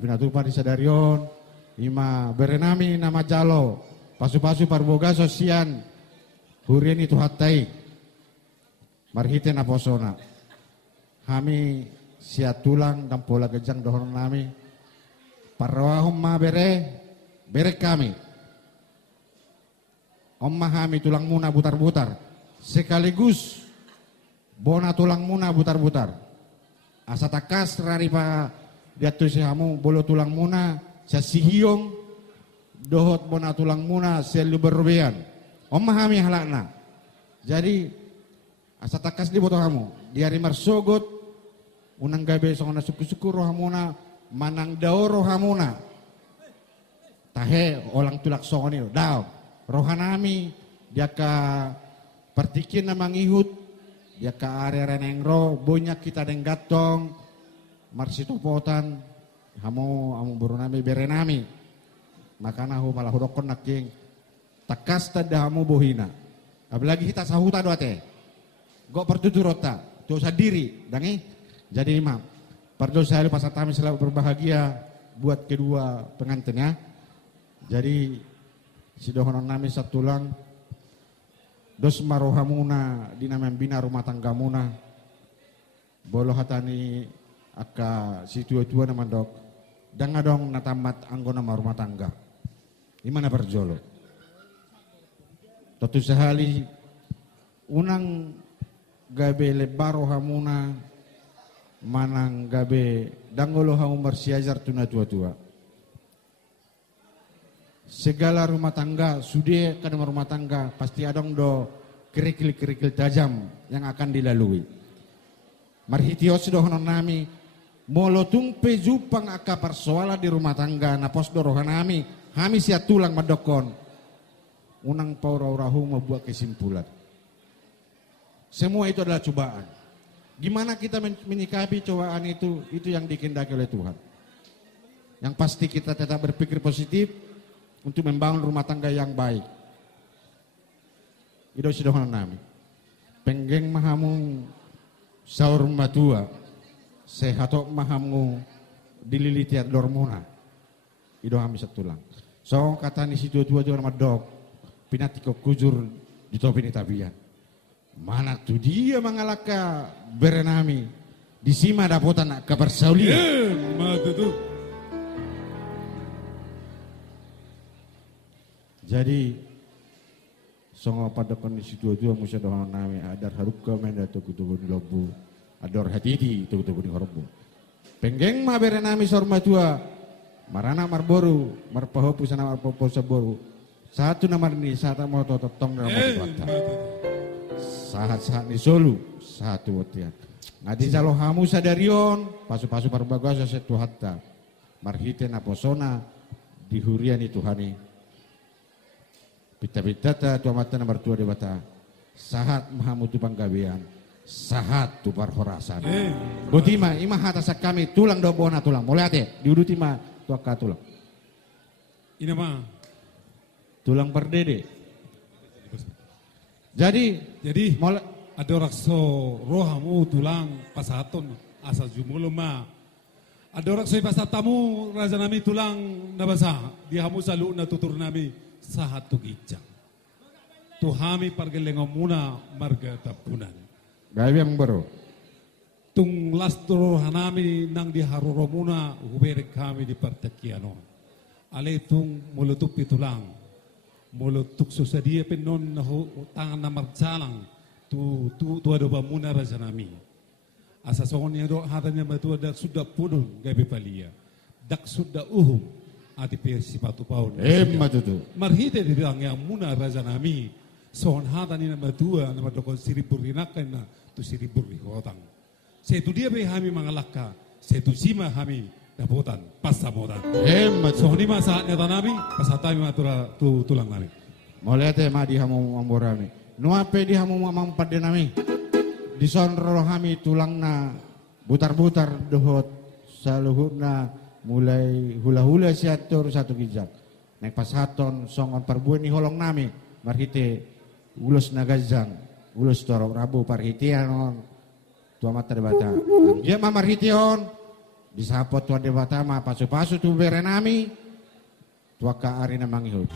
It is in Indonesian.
Napinatupa di sadarion, ima berenami nama jalo, pasu-pasu parboga sosian, hurien itu hatai, marhite na posona. Kami siat tulang dan pola gejang dohon nami, parwahum ma bere kami. Omma kami tulang muna butar-butar, sekaligus bona tulang muna butar-butar. Asa takas rari pa diatu si hamu bolo tulang muna, sa sihiong dohot bona tulang muna selu berbean. Omma kami halakna. Jadi asa takas di boto hamu, diari marsogot, unang gabe songona suku-suku rohamuna, manang dao rohamuna. Tahe olang tulak songoni dao. Rohanami dia ka partikin na mangihut, dia ka area renengro, banyak kita deng gatong, marsitopotan, hamu burunami berenami, makana hu malah hudokon naking takas tada hamu bohina. Apalagi kita sahuta doate, go pertuturota, tu sadiri, dangi. Jadi imam, perdo saya pasatami selalu berbahagia buat kedua pengantinnya. Jadi si dohonon nami satulang dos marohamuna dinamang bina rumah tangga muna bolo hatani aka si tua-tua nama dok dan ngadong natamat anggona rumah tangga gimana berjolo totu sehali unang gabe lebaro hamuna manang gabe dangolo hamu bersiajar tuna tua-tua. Segala rumah tangga, sudah kan rumah tangga pasti ada do kerikil-kerikil tajam yang akan dilalui. Marhitios dohonon nami, molo tumpe jupang aka persoala di rumah tangga, napos dorohanami, kami siat tulang madokon. Unang pauraurahu membuat kesimpulan. Semua itu adalah cobaan. Gimana kita menyikapi cobaan itu yang dikehendaki oleh Tuhan. Yang pasti kita tetap berpikir positif, untuk membangun rumah tangga yang baik. Itu sudah nami. Penggeng mahamu saur matua, sehatok mahamu dililiti dormona. Itu kami setulang. So kata ni situ tua juga nama dok, pinatiko kujur di topi ni tabian. Mana tu dia mengalaka berenami di sima dapotan kepersaulian. Matu tu. Jadi songo pada kondisi dua-dua musa doang nami adar haruka menda tuku-tuku di lobu ador hatiti tuku-tuku di horbu penggeng ma bere nami sorma tua marana marboru marpaho pusana marpopo saboru satu namar ni satu mau totong dalam kota sahat-sahat ni solu satu watian ngadi jalo hamu sadarion pasu-pasu parbagasa setu hatta marhite naposona dihuriani Tuhani pita-pita tua mata nomor 2 debata sahat mahamutu panggabean sahat tu parhorasan botima ima hatasa kami tulang do bona tulang mulai ate diuduti ma tuaka tulang Ini mah. tulang perdede jadi mulai ada rakso rohamu tulang pasaton asal jumulo ma. Ada rakso pasatamu raja nami tulang nabasa dihamu salu na tutur nami sahat tu gijang. Tuhami pargelengom muna marga tapunan. gawe yang baru Tung lastro hanami nang diharuro muna hubere kami di partakiano. Ale tung mulutuk pitulang. Mulutuk susadia penon na tangan na marcalang. Tu adoba muna raja nami. Asa songonya do hatanya batu dak sudah pudun gabe palia. Dak sudah uhum. Ati persi patu paun. matutu Marhite di bilang yang muna raja nami. Sohon hata ni nama dua nama dokon siribur rinakan na tu siribur rihotang. Setu dia be kami mangalaka. Setu sima kami dapotan pas sabotan. matutu Sohon lima saatnya tanami pasatami matura tu tulang nami. mulai ate ma di hamu mamborami nuape di hamu mamang pada nami di sonro kami tulangna butar-butar dohot saluhuna mulai hula-hula siatur satu gijak naik pasaton songon perbuan ni holong nami marhite ulus nagazang ulus toro rabu parhitianon tua mata debata dia marhition disapot tua debatama pasu-pasu tu berenami tua ka ari na mangihut.